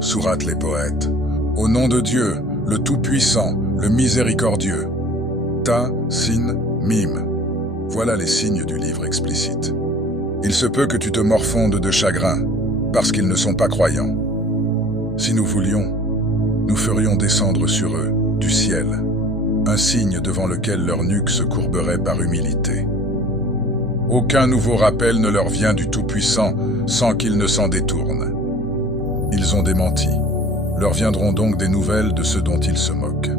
Sourate les poètes. Au nom de Dieu, le Tout-Puissant, le Miséricordieux. Ta, Sin, Mim. Voilà les signes du livre explicite. Il se peut que tu te morfondes de chagrin, parce qu'ils ne sont pas croyants. Si nous voulions, nous ferions descendre sur eux, du ciel, un signe devant lequel leur nuque se courberait par humilité. Aucun nouveau rappel ne leur vient du Tout-Puissant sans qu'ils ne s'en détournent. Ils ont démenti. Leur viendront donc des nouvelles de ceux dont ils se moquent.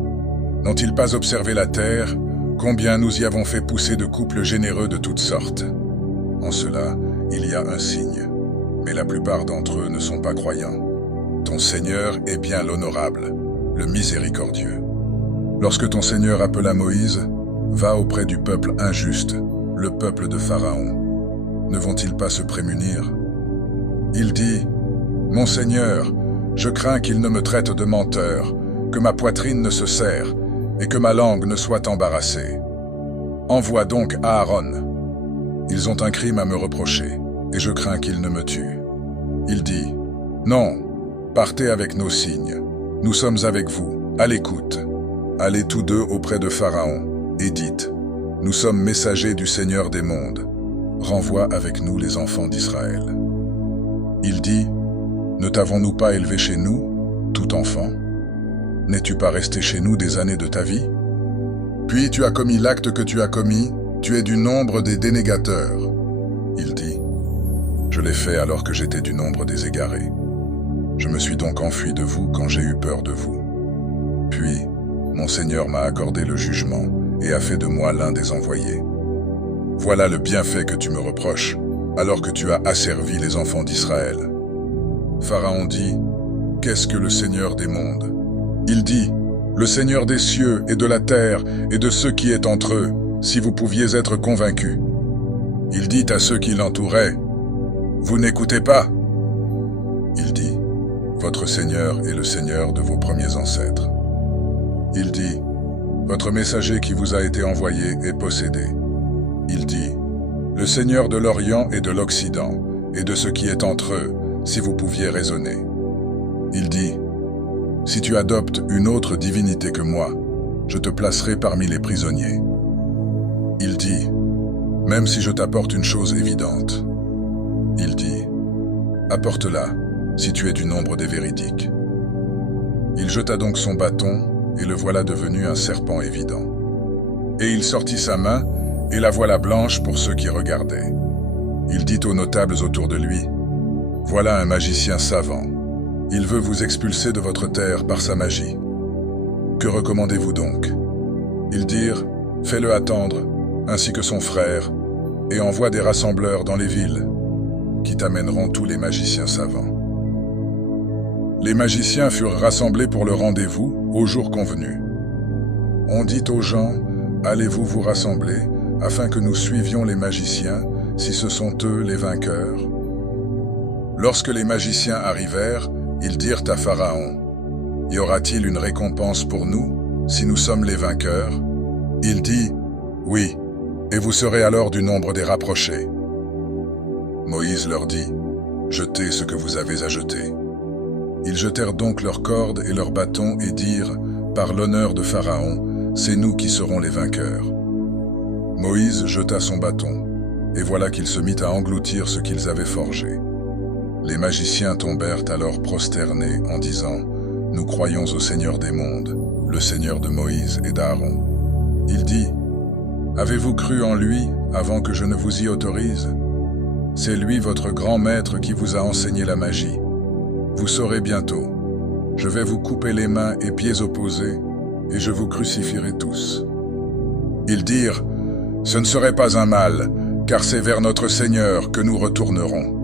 N'ont-ils pas observé la terre, combien nous y avons fait pousser de couples généreux de toutes sortes? En cela, il y a un signe, mais la plupart d'entre eux ne sont pas croyants. Ton Seigneur est bien l'honorable, le miséricordieux. Lorsque ton Seigneur appela Moïse, va auprès du peuple injuste, le peuple de Pharaon. Ne vont-ils pas se prémunir? Il dit, « Mon Seigneur, je crains qu'il ne me traite de menteur, que ma poitrine ne se serre et que ma langue ne soit embarrassée. Envoie donc Aaron. Ils ont un crime à me reprocher, et je crains qu'ils ne me tuent. » Il dit, « Non, partez avec nos signes. Nous sommes avec vous, à l'écoute. Allez tous deux auprès de Pharaon, et dites, « Nous sommes messagers du Seigneur des mondes. Renvoie avec nous les enfants d'Israël. » Il dit, « Ne t'avons-nous pas élevé chez nous, tout enfant? N'es-tu pas resté chez nous des années de ta vie? Puis tu as commis l'acte que tu as commis, tu es du nombre des dénégateurs. » Il dit, « Je l'ai fait alors que j'étais du nombre des égarés. Je me suis donc enfui de vous quand j'ai eu peur de vous. Puis, mon Seigneur m'a accordé le jugement et a fait de moi l'un des envoyés. Voilà le bienfait que tu me reproches, alors que tu as asservi les enfants d'Israël. » Pharaon dit, « Qu'est-ce que le Seigneur des mondes ?» Il dit, « Le Seigneur des cieux et de la terre et de ce qui est entre eux, si vous pouviez être convaincus. » Il dit à ceux qui l'entouraient, « Vous n'écoutez pas ?» Il dit, « Votre Seigneur est le Seigneur de vos premiers ancêtres. » Il dit, « Votre messager qui vous a été envoyé est possédé. » Il dit, « Le Seigneur de l'Orient et de l'Occident, et de ce qui est entre eux, si vous pouviez raisonner. » Il dit, « Si tu adoptes une autre divinité que moi, je te placerai parmi les prisonniers. » Il dit, « Même si je t'apporte une chose évidente. » Il dit, « Apporte-la, si tu es du nombre des véridiques. » Il jeta donc son bâton, et le voilà devenu un serpent évident. Et il sortit sa main, et la voilà blanche pour ceux qui regardaient. Il dit aux notables autour de lui, « Voilà un magicien savant. Il veut vous expulser de votre terre par sa magie. Que recommandez-vous donc? » Ils dirent, « Fais-le attendre, ainsi que son frère, et envoie des rassembleurs dans les villes, qui t'amèneront tous les magiciens savants. » Les magiciens furent rassemblés pour le rendez-vous au jour convenu. On dit aux gens, « Allez-vous vous rassembler, afin que nous suivions les magiciens, si ce sont eux les vainqueurs ?» Lorsque les magiciens arrivèrent, ils dirent à Pharaon, « Y aura-t-il une récompense pour nous, si nous sommes les vainqueurs ?» Il dit, « Oui, et vous serez alors du nombre des rapprochés. » Moïse leur dit, « Jetez ce que vous avez à jeter. » Ils jetèrent donc leurs cordes et leurs bâtons et dirent, « Par l'honneur de Pharaon, c'est nous qui serons les vainqueurs. » Moïse jeta son bâton, et voilà qu'il se mit à engloutir ce qu'ils avaient forgé. Les magiciens tombèrent alors prosternés en disant, « Nous croyons au Seigneur des mondes, le Seigneur de Moïse et d'Aaron. » Il dit, « Avez-vous cru en lui avant que je ne vous y autorise? C'est lui votre grand maître qui vous a enseigné la magie. Vous saurez bientôt. Je vais vous couper les mains et pieds opposés, et je vous crucifierai tous. » Ils dirent, « Ce ne serait pas un mal, car c'est vers notre Seigneur que nous retournerons.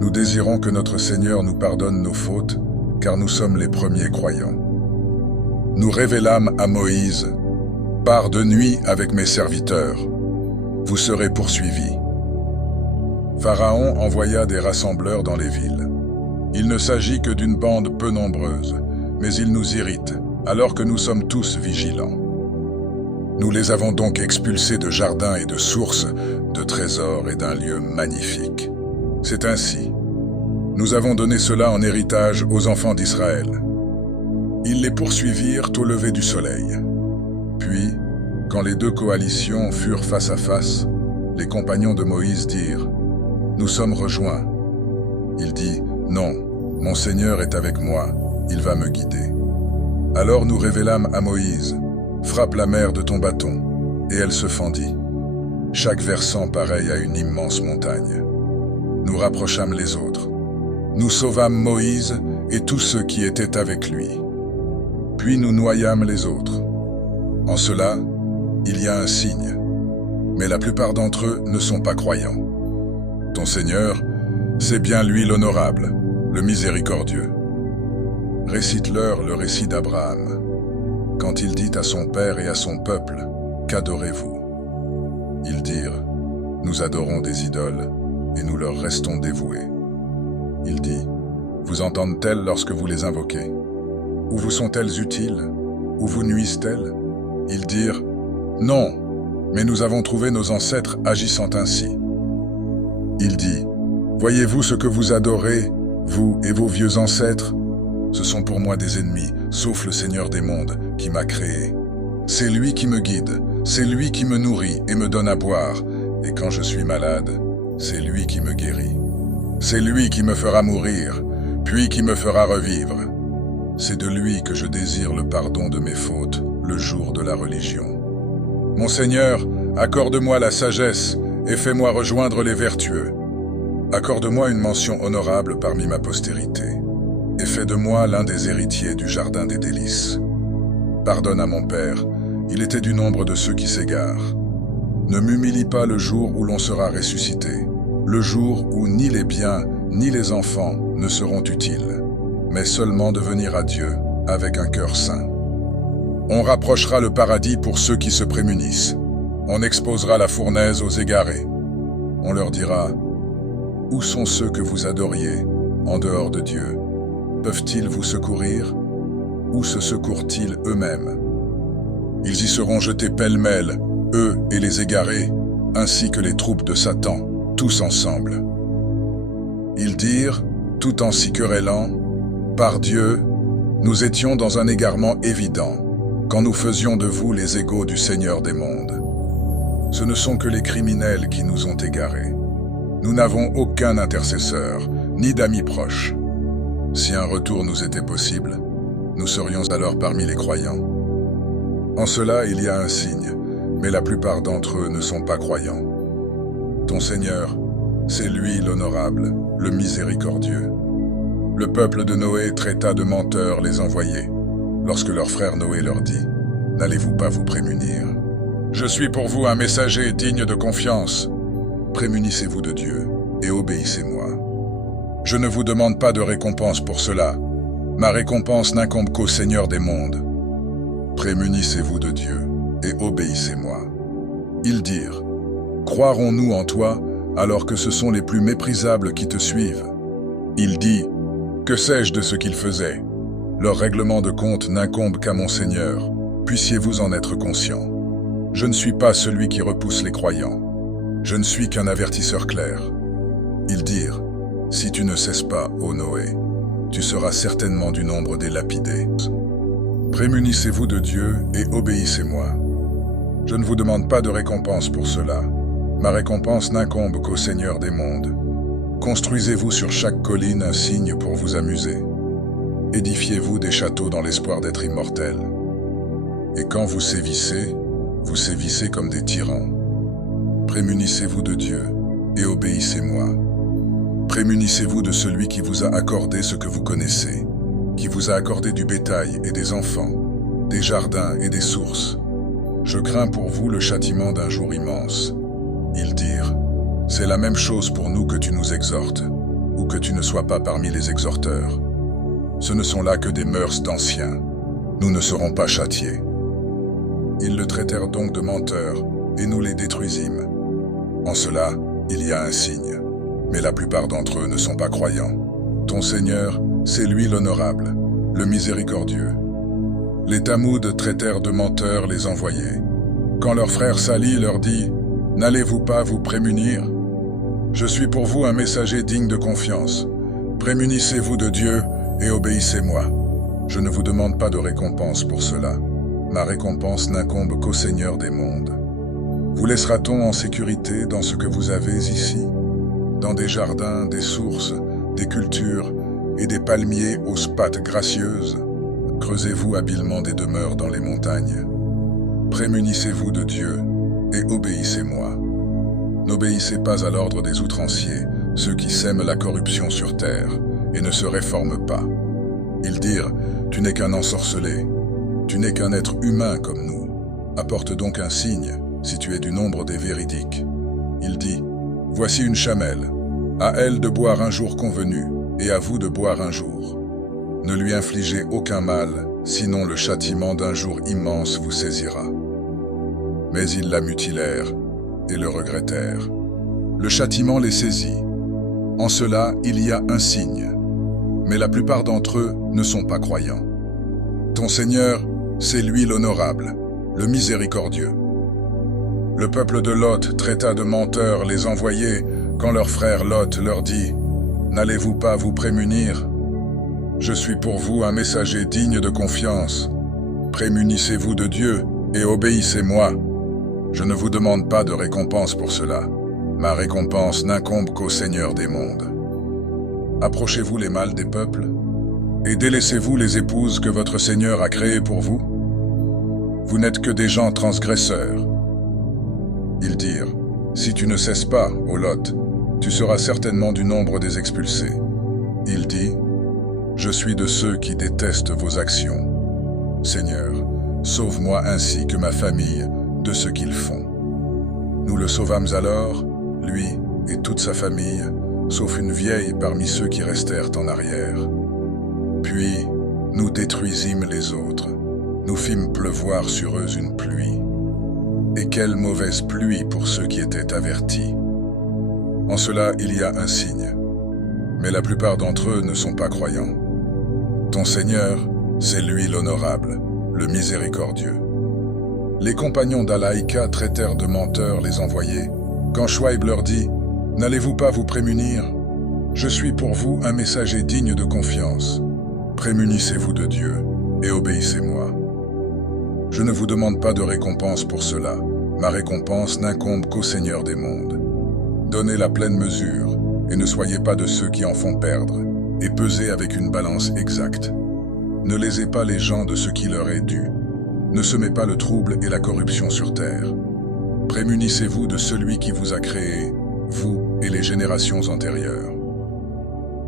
Nous désirons que notre Seigneur nous pardonne nos fautes, car nous sommes les premiers croyants. » Nous révélâmes à Moïse, « Pars de nuit avec mes serviteurs. Vous serez poursuivis. » Pharaon envoya des rassembleurs dans les villes. Il ne s'agit que d'une bande peu nombreuse, mais ils nous irritent, alors que nous sommes tous vigilants. Nous les avons donc expulsés de jardins et de sources, de trésors et d'un lieu magnifique. C'est ainsi. Nous avons donné cela en héritage aux enfants d'Israël. » Ils les poursuivirent au lever du soleil. Puis, quand les deux coalitions furent face à face, les compagnons de Moïse dirent « Nous sommes rejoints. » Il dit « Non, mon Seigneur est avec moi, il va me guider. » Alors nous révélâmes à Moïse « Frappe la mer de ton bâton. » Et elle se fendit. Chaque versant pareil à une immense montagne. Nous rapprochâmes les autres. Nous sauvâmes Moïse et tous ceux qui étaient avec lui. Puis nous noyâmes les autres. En cela, il y a un signe, mais la plupart d'entre eux ne sont pas croyants. Ton Seigneur, c'est bien lui l'honorable, le miséricordieux. Récite-leur le récit d'Abraham, quand il dit à son père et à son peuple, « Qu'adorez-vous » Ils dirent, « Nous adorons des idoles, et nous leur restons dévoués. » Il dit, « Vous entendent-elles lorsque vous les invoquez? Ou vous sont-elles utiles? Ou vous nuisent-elles » Ils dirent, « Non, mais nous avons trouvé nos ancêtres agissant ainsi. » Il dit, « Voyez-vous ce que vous adorez, vous et vos vieux ancêtres? Ce sont pour moi des ennemis, sauf le Seigneur des mondes qui m'a créé. C'est lui qui me guide, c'est lui qui me nourrit et me donne à boire, et quand je suis malade, c'est lui qui me guérit. C'est lui qui me fera mourir, puis qui me fera revivre. C'est de lui que je désire le pardon de mes fautes, le jour de la religion. Mon Seigneur, accorde-moi la sagesse et fais-moi rejoindre les vertueux. Accorde-moi une mention honorable parmi ma postérité, et fais de moi l'un des héritiers du jardin des délices. Pardonne à mon Père, il était du nombre de ceux qui s'égarent. Ne m'humilie pas le jour où l'on sera ressuscité, le jour où ni les biens ni les enfants ne seront utiles, mais seulement de venir à Dieu avec un cœur saint. On rapprochera le paradis pour ceux qui se prémunissent. On exposera la fournaise aux égarés. On leur dira, « Où sont ceux que vous adoriez, en dehors de Dieu? Peuvent-ils vous secourir? Où se secourent-ils eux-mêmes? » Ils y seront jetés pêle-mêle, eux et les égarés, ainsi que les troupes de Satan, tous ensemble. Ils dirent, tout en s'y querellant, « Par Dieu, nous étions dans un égarement évident, quand nous faisions de vous les égaux du Seigneur des mondes. Ce ne sont que les criminels qui nous ont égarés. Nous n'avons aucun intercesseur, ni d'amis proches. Si un retour nous était possible, nous serions alors parmi les croyants. En cela, il y a un signe, mais la plupart d'entre eux ne sont pas croyants. Ton Seigneur, c'est lui l'honorable, le miséricordieux. Le peuple de Noé traita de menteurs les envoyés, lorsque leur frère Noé leur dit, « N'allez-vous pas vous prémunir? Je suis pour vous un messager digne de confiance. Prémunissez-vous de Dieu et obéissez-moi. Je ne vous demande pas de récompense pour cela. Ma récompense n'incombe qu'au Seigneur des mondes. Prémunissez-vous de Dieu et obéissez-moi. » Ils dirent, « Croirons-nous en toi alors que ce sont les plus méprisables qui te suivent ?» Il dit, « Que sais-je de ce qu'ils faisaient? Leur règlement de compte n'incombe qu'à mon Seigneur. Puissiez-vous en être conscient. Je ne suis pas celui qui repousse les croyants. Je ne suis qu'un avertisseur clair. » Ils dirent, « Si tu ne cesses pas, ô Noé, tu seras certainement du nombre des lapidés. Prémunissez-vous de Dieu et obéissez-moi. Je ne vous demande pas de récompense pour cela. Ma récompense n'incombe qu'au Seigneur des mondes. Construisez-vous sur chaque colline un signe pour vous amuser. Édifiez-vous des châteaux dans l'espoir d'être immortels. Et quand vous sévissez comme des tyrans. Prémunissez-vous de Dieu et obéissez-moi. Prémunissez-vous de celui qui vous a accordé ce que vous connaissez, qui vous a accordé du bétail et des enfants, des jardins et des sources. Je crains pour vous le châtiment d'un jour immense. Ils dirent, « C'est la même chose pour nous que tu nous exhortes, ou que tu ne sois pas parmi les exhorteurs. Ce ne sont là que des mœurs d'anciens. Nous ne serons pas châtiés. » Ils le traitèrent donc de menteur, et nous les détruisîmes. En cela, il y a un signe, mais la plupart d'entre eux ne sont pas croyants. Ton Seigneur, c'est lui l'honorable, le miséricordieux. Les Tamouds traitèrent de menteurs les envoyés. Quand leur frère Sali leur dit, « N'allez-vous pas vous prémunir? Je suis pour vous un messager digne de confiance. Prémunissez-vous de Dieu et obéissez-moi. Je ne vous demande pas de récompense pour cela. Ma récompense n'incombe qu'au Seigneur des mondes. Vous laissera-t-on en sécurité dans ce que vous avez ici? Dans des jardins, des sources, des cultures et des palmiers aux pattes gracieuses? Creusez-vous habilement des demeures dans les montagnes. Prémunissez-vous de Dieu et obéissez-moi. N'obéissez pas à l'ordre des outranciers, ceux qui sèment la corruption sur terre et ne se réforment pas. Ils dirent, « Tu n'es qu'un ensorcelé, tu n'es qu'un être humain comme nous. Apporte donc un signe, si tu es du nombre des véridiques. » Il dit, « Voici une chamelle, à elle de boire un jour convenu, et à vous de boire un jour. Ne lui infligez aucun mal, sinon le châtiment d'un jour immense vous saisira. » Mais ils la mutilèrent et le regrettèrent. Le châtiment les saisit. En cela, il y a un signe. Mais la plupart d'entre eux ne sont pas croyants. Ton Seigneur, c'est lui l'honorable, le miséricordieux. Le peuple de Lot traita de menteurs les envoyés quand leur frère Lot leur dit « N'allez-vous pas vous prémunir? Je suis pour vous un messager digne de confiance. Prémunissez-vous de Dieu et obéissez-moi. Je ne vous demande pas de récompense pour cela. Ma récompense n'incombe qu'au Seigneur des mondes. Approchez-vous les mâles des peuples et délaissez-vous les épouses que votre Seigneur a créées pour vous. Vous n'êtes que des gens transgresseurs. » Ils dirent, « Si tu ne cesses pas, ô Lot, tu seras certainement du nombre des expulsés. » Il dit, « Je suis de ceux qui détestent vos actions. Seigneur, sauve-moi ainsi que ma famille de ce qu'ils font. » Nous le sauvâmes alors, lui et toute sa famille, sauf une vieille parmi ceux qui restèrent en arrière. Puis, nous détruisîmes les autres. Nous fîmes pleuvoir sur eux une pluie. Et quelle mauvaise pluie pour ceux qui étaient avertis. En cela, il y a un signe. Mais la plupart d'entre eux ne sont pas croyants. Ton Seigneur, c'est lui l'honorable, le miséricordieux. Les compagnons d'Alaïka traitèrent de menteurs les envoyés. Quand Chouaïb leur dit, « N'allez-vous pas vous prémunir? Je suis pour vous un messager digne de confiance. Prémunissez-vous de Dieu et obéissez-moi. Je ne vous demande pas de récompense pour cela. Ma récompense n'incombe qu'au Seigneur des mondes. Donnez la pleine mesure et ne soyez pas de ceux qui en font perdre, et pesez avec une balance exacte. Ne lésez pas les gens de ce qui leur est dû. Ne semez pas le trouble et la corruption sur terre. Prémunissez-vous de celui qui vous a créé, vous et les générations antérieures. »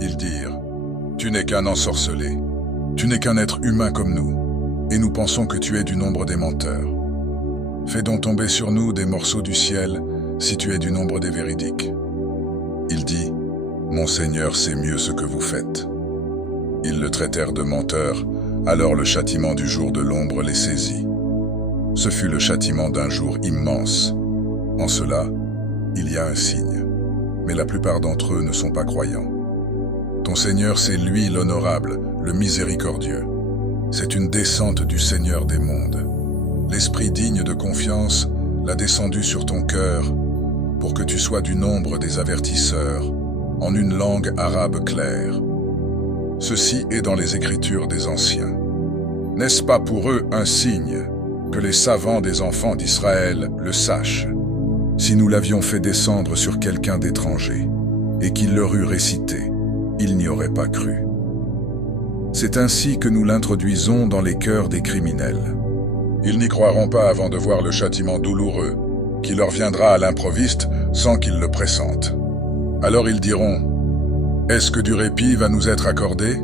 Ils dirent, « Tu n'es qu'un ensorcelé, tu n'es qu'un être humain comme nous, et nous pensons que tu es du nombre des menteurs. Fais donc tomber sur nous des morceaux du ciel, si tu es du nombre des véridiques. » Il dit, « Mon Seigneur sait mieux ce que vous faites. » Ils le traitèrent de menteur, alors le châtiment du jour de l'ombre les saisit. Ce fut le châtiment d'un jour immense. En cela, il y a un signe, mais la plupart d'entre eux ne sont pas croyants. Ton Seigneur, c'est lui l'honorable, le miséricordieux. C'est une descente du Seigneur des mondes. L'Esprit digne de confiance l'a descendu sur ton cœur pour que tu sois du nombre des avertisseurs, en une langue arabe claire. Ceci est dans les Écritures des Anciens. N'est-ce pas pour eux un signe que les savants des enfants d'Israël le sachent? Si nous l'avions fait descendre sur quelqu'un d'étranger et qu'il leur eût récité, ils n'y auraient pas cru. C'est ainsi que nous l'introduisons dans les cœurs des criminels. Ils n'y croiront pas avant de voir le châtiment douloureux qui leur viendra à l'improviste sans qu'ils le pressentent. Alors ils diront, « Est-ce que du répit va nous être accordé?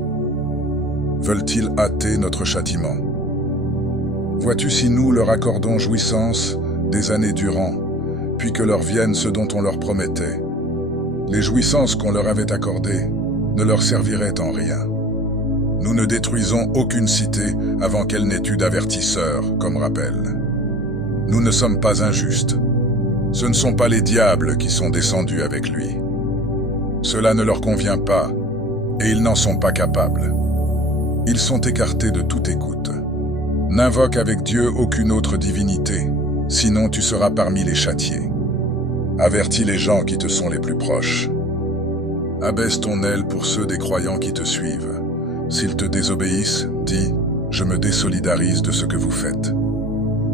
Veulent-ils hâter notre châtiment? Vois-tu si nous leur accordons jouissance des années durant, puis que leur vienne ce dont on leur promettait? Les jouissances qu'on leur avait accordées ne leur serviraient en rien. Nous ne détruisons aucune cité avant qu'elle n'ait eu d'avertisseurs, comme rappel. Nous ne sommes pas injustes. Ce ne sont pas les diables qui sont descendus avec lui. Cela ne leur convient pas, et ils n'en sont pas capables. Ils sont écartés de toute écoute. N'invoque avec Dieu aucune autre divinité, sinon tu seras parmi les châtiés. Avertis les gens qui te sont les plus proches. Abaisse ton aile pour ceux des croyants qui te suivent. S'ils te désobéissent, dis, je me désolidarise de ce que vous faites.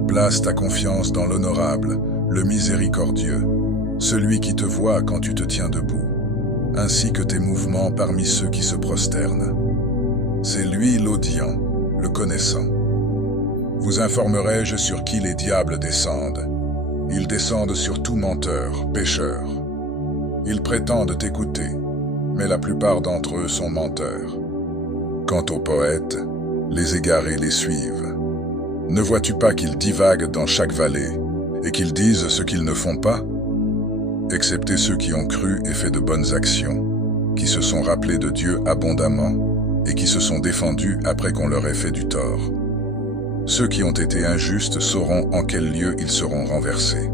Place ta confiance dans l'honorable, le miséricordieux, celui qui te voit quand tu te tiens debout, ainsi que tes mouvements parmi ceux qui se prosternent. C'est lui l'audient, le connaissant. Vous informerai-je sur qui les diables descendent. Ils descendent sur tout menteur, pécheur. Ils prétendent t'écouter, mais la plupart d'entre eux sont menteurs. Quant aux poètes, les égarés les suivent. Ne vois-tu pas qu'ils divaguent dans chaque vallée et qu'ils disent ce qu'ils ne font pas? Excepté ceux qui ont cru et fait de bonnes actions, qui se sont rappelés de Dieu abondamment et qui se sont défendus après qu'on leur ait fait du tort. Ceux qui ont été injustes sauront en quel lieu ils seront renversés.